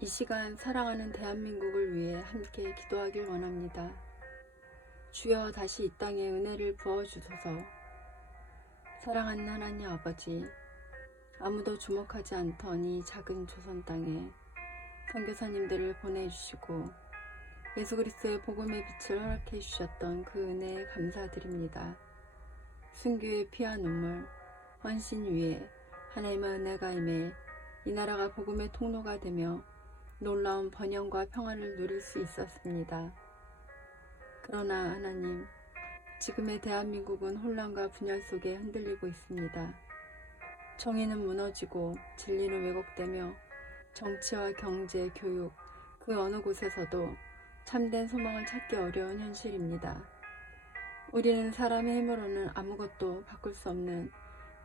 이 시간 사랑하는 대한민국을 위해 함께 기도하길 원합니다. 주여 다시 이 땅에 은혜를 부어주소서. 사랑하는 하나님 아버지, 아무도 주목하지 않던 이 작은 조선 땅에 선교사님들을 보내주시고 예수 그리스도의 복음의 빛을 허락해 주셨던 그 은혜에 감사드립니다. 순교의 피와 눈물, 헌신 위에 하나님의 은혜가 임해 이 나라가 복음의 통로가 되며 놀라운 번영과 평화를 누릴 수 있었습니다. 그러나 하나님, 지금의 대한민국은 혼란과 분열 속에 흔들리고 있습니다. 정의는 무너지고 진리는 왜곡되며 정치와 경제, 교육, 그 어느 곳에서도 참된 소망을 찾기 어려운 현실입니다. 우리는 사람의 힘으로는 아무것도 바꿀 수 없는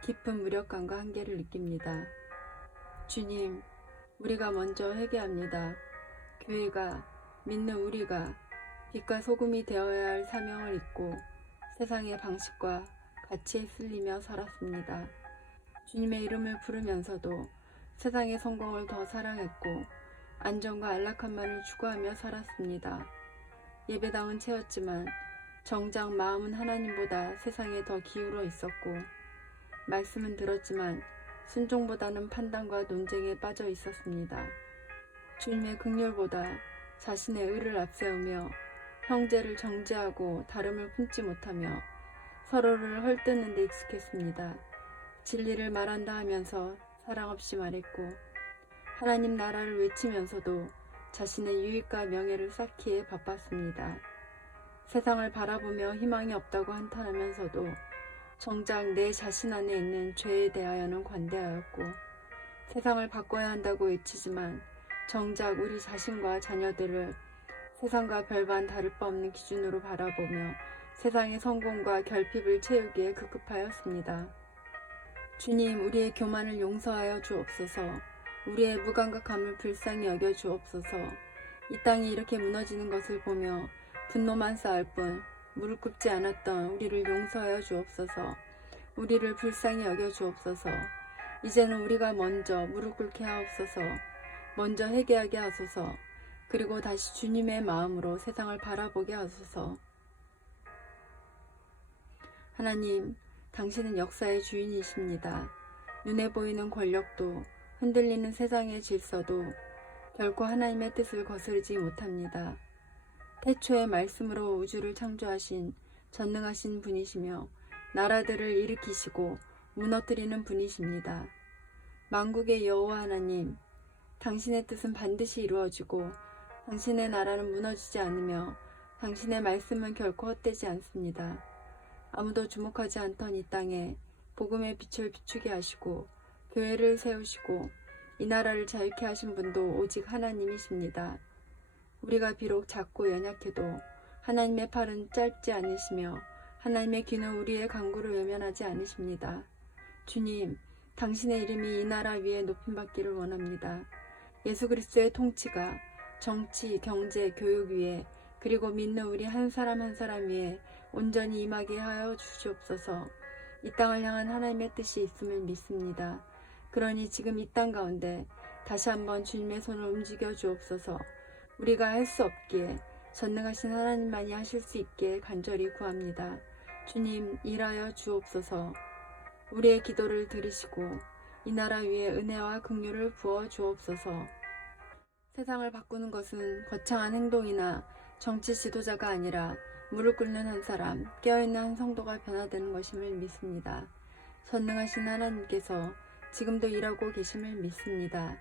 깊은 무력감과 한계를 느낍니다. 주님, 우리가 먼저 회개합니다. 교회가, 믿는 우리가 빛과 소금이 되어야 할 사명을 잊고 세상의 방식과 가치에 쓸리며 살았습니다. 주님의 이름을 부르면서도 세상의 성공을 더 사랑했고 안정과 안락함만을 추구하며 살았습니다. 예배당은 채웠지만 정작 마음은 하나님보다 세상에 더 기울어 있었고 말씀은 들었지만 순종보다는 판단과 논쟁에 빠져 있었습니다. 주님의 긍휼보다 자신의 의를 앞세우며 형제를 정죄하고 다름을 품지 못하며 서로를 헐뜯는 데 익숙했습니다. 진리를 말한다 하면서 사랑 없이 말했고 하나님 나라를 외치면서도 자신의 유익과 명예를 쌓기에 바빴습니다. 세상을 바라보며 희망이 없다고 한탄하면서도 정작 내 자신 안에 있는 죄에 대하여는 관대하였고 세상을 바꿔야 한다고 외치지만 정작 우리 자신과 자녀들을 세상과 별반 다를 바 없는 기준으로 바라보며 세상의 성공과 결핍을 채우기에 급급하였습니다. 주님, 우리의 교만을 용서하여 주옵소서. 우리의 무감각함을 불쌍히 여겨 주옵소서. 이 땅이 이렇게 무너지는 것을 보며 분노만 쌓을 뿐 무릎 꿇지 않았던 우리를 용서하여 주옵소서. 우리를 불쌍히 여겨 주옵소서. 이제는 우리가 먼저 무릎 꿇게 하옵소서. 먼저 회개하게 하소서. 그리고 다시 주님의 마음으로 세상을 바라보게 하소서. 하나님, 당신은 역사의 주인이십니다. 눈에 보이는 권력도 흔들리는 세상의 질서도 결코 하나님의 뜻을 거스르지 못합니다. 태초의 말씀으로 우주를 창조하신 전능하신 분이시며 나라들을 일으키시고 무너뜨리는 분이십니다. 만국의 여호와 하나님, 당신의 뜻은 반드시 이루어지고 당신의 나라는 무너지지 않으며 당신의 말씀은 결코 헛되지 않습니다. 아무도 주목하지 않던 이 땅에 복음의 빛을 비추게 하시고 교회를 세우시고 이 나라를 자유케 하신 분도 오직 하나님이십니다. 우리가 비록 작고 연약해도 하나님의 팔은 짧지 않으시며 하나님의 귀는 우리의 간구를 외면하지 않으십니다. 주님, 당신의 이름이 이 나라 위에 높임받기를 원합니다. 예수 그리스도의 통치가 정치, 경제, 교육 위에 그리고 믿는 우리 한 사람 한 사람 위에 온전히 임하게 하여 주시옵소서. 이 땅을 향한 하나님의 뜻이 있음을 믿습니다. 그러니 지금 이 땅 가운데 다시 한번 주님의 손을 움직여 주옵소서. 우리가 할 수 없기에 전능하신 하나님만이 하실 수 있게 간절히 구합니다. 주님, 일하여 주옵소서. 우리의 기도를 들으시고 이 나라 위에 은혜와 긍휼을 부어 주옵소서. 세상을 바꾸는 것은 거창한 행동이나 정치 지도자가 아니라 무릎 꿇는 한 사람, 깨어있는 한 성도가 변화되는 것임을 믿습니다. 전능하신 하나님께서 지금도 일하고 계심을 믿습니다.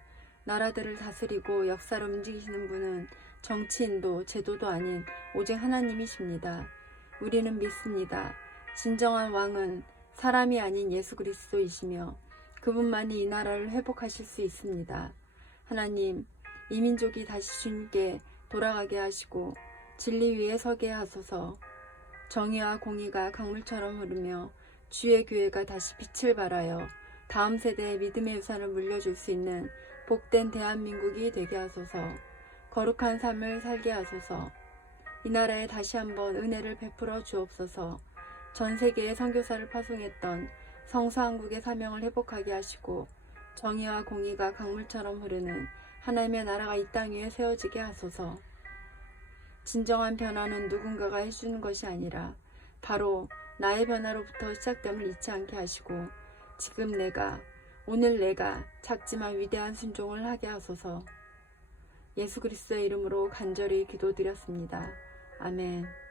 나라들을 다스리고 역사를 움직이시는 분은 정치인도 제도도 아닌 오직 하나님이십니다. 우리는 믿습니다. 진정한 왕은 사람이 아닌 예수 그리스도이시며 그분만이 이 나라를 회복하실 수 있습니다. 하나님, 이 민족이 다시 주님께 돌아가게 하시고 진리 위에 서게 하소서. 정의와 공의가 강물처럼 흐르며 주의 교회가 다시 빛을 발하여 다음 세대에 믿음의 유산을 물려줄 수 있는 복된 대한민국이 되게 하소서. 거룩한 삶을 살게 하소서. 이 나라에 다시 한번 은혜를 베풀어 주옵소서. 전 세계에 선교사를 파송했던 성서한국의 사명을 회복하게 하시고 정의와 공의가 강물처럼 흐르는 하나님의 나라가 이 땅 위에 세워지게 하소서. 진정한 변화는 누군가가 해주는 것이 아니라 바로 나의 변화로부터 시작됨을 잊지 않게 하시고 지금 오늘 내가 작지만 위대한 순종을 하게 하소서. 예수 그리스도의 이름으로 간절히 기도드렸습니다. 아멘.